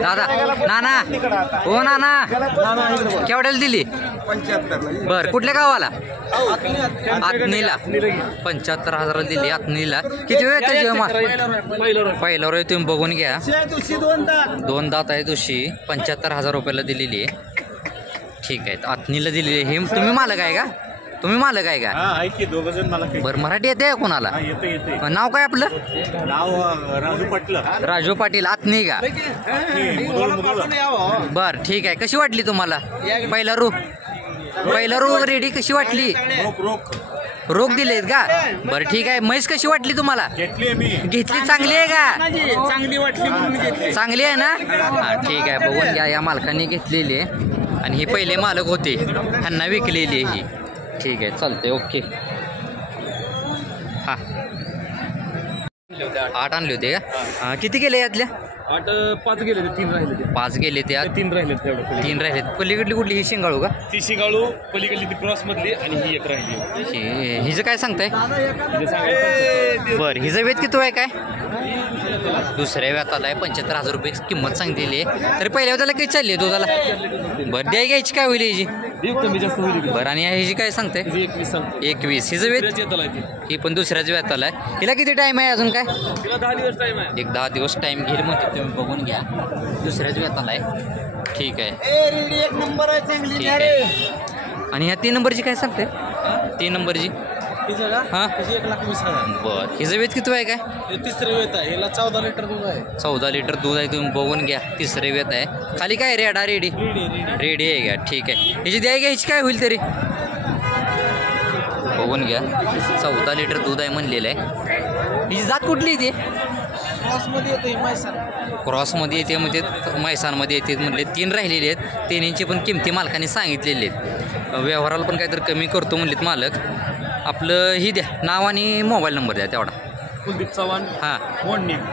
दादा नाना हो नाना केवढ्याला दिली? 75. बर कुठल्या गावाला? आत्नीला 75,000 दिली. आत्नीला किती वेळ त्याची पहिल्यावर तुम्ही बघून घ्या. 2 दात आहे तुशी. 75,000 रुपयाला दिलेली आहे. ठीक आहे आत्नीला दिलेली आहे. हे तुम्ही मालक आहे का? तुम्ही मालक आहे का? बरं मराठी येते कोणाला? नाव काय आपलं? राजू पाटील. आत्नी का? बर ठीक आहे. कशी वाटली तुम्हाला पहिला रू रेडी कशी वाटली? रोख दिलेत का? बरं ठीक आहे. म्हैस कशी वाटली तुम्हाला? घेतली. चांगली आहे का? चांगली आहे ना? हां ठीक आहे. बघून घ्या या मालकांनी घेतलेली आहे आणि ही पहिले मालक होते ह्यांना विकलेली आहे ही. ठीक आहे चालतंय ओके. हां 8 आणले होते का? किती गेले यातल्या? 5 गेले ते 3 राहिले. 5 गेले ते 3 राहिले. 3 राहिलेत. पलीकडली कुठली? ही शिंगाळू का? ती शिंगाळू पलीकडली ती क्रॉस मधली आणि ही एक राहिली. हिचं काय सांगताय? बरं हिचं वेत किती आहे काय? दुसऱ्या व्याताला आहे. 75,000 रुपये किंमत सांगितलेली आहे. तरी पहिल्या व्याताला काही चालली आहे दुधाला? बरं द्या घ्यायची काय होईल हिची? कमी जास्त होईल. बरं आणि ह्याची काय सांगताय? 21. हिचं वेत ही पण दुसऱ्याच व्याताला आहे. हिला किती टाईम आहे अजून काय? 10 दिवस टाइम आहे. एक 10 दिवस टाईम घेईल मग तुम्ही बघून घ्या. दुसऱ्याच व्याताला आहे. ठीक आहे. ठीक आहे. आणि ह्या 3 नंबरची काय सांगते? 3 नंबरची हां 1,20,000. बरं हिचं वेत किती आहे काय? तिसरे वेत आहे. ह्याला 14 लिटर दूध आहे. 14 लिटर दूध आहे. तुम्ही बघून घ्या. तिसरे वेत आहे. खाली काय रेडा रेडी आहे का? ठीक आहे. हिची द्याय घ्यायची काय होईल तरी? बघून घ्या. 14 लिटर दूध आहे म्हणलेलं आहे. हिची जात कुठली येते? क्रॉसमध्ये येते म्हणजे मैसानमध्ये येते म्हणले. 3 राहिलेले आहेत. 3 पण किमती मालकाने सांगितलेले आहेत. व्यवहाराला पण काहीतरी कमी करतो म्हणलेत मालक. आपलं ही द्या नाव आणि मोबाईल नंबर द्या तेवढा. कुलदीप चव्हाण. हां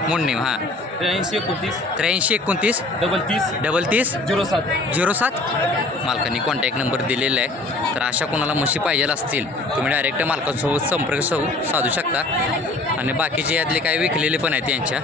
मोडणीम. हां 83 29 33 07 मालकांनी कॉन्टॅक्ट नंबर दिलेला आहे. तर अशा कोणाला म्हशी पाहिजे असतील तुम्ही डायरेक्ट मालकांसोबत संपर्क साधू शकता. आणि बाकीचे यातले काही विकलेले पण आहेत त्यांच्या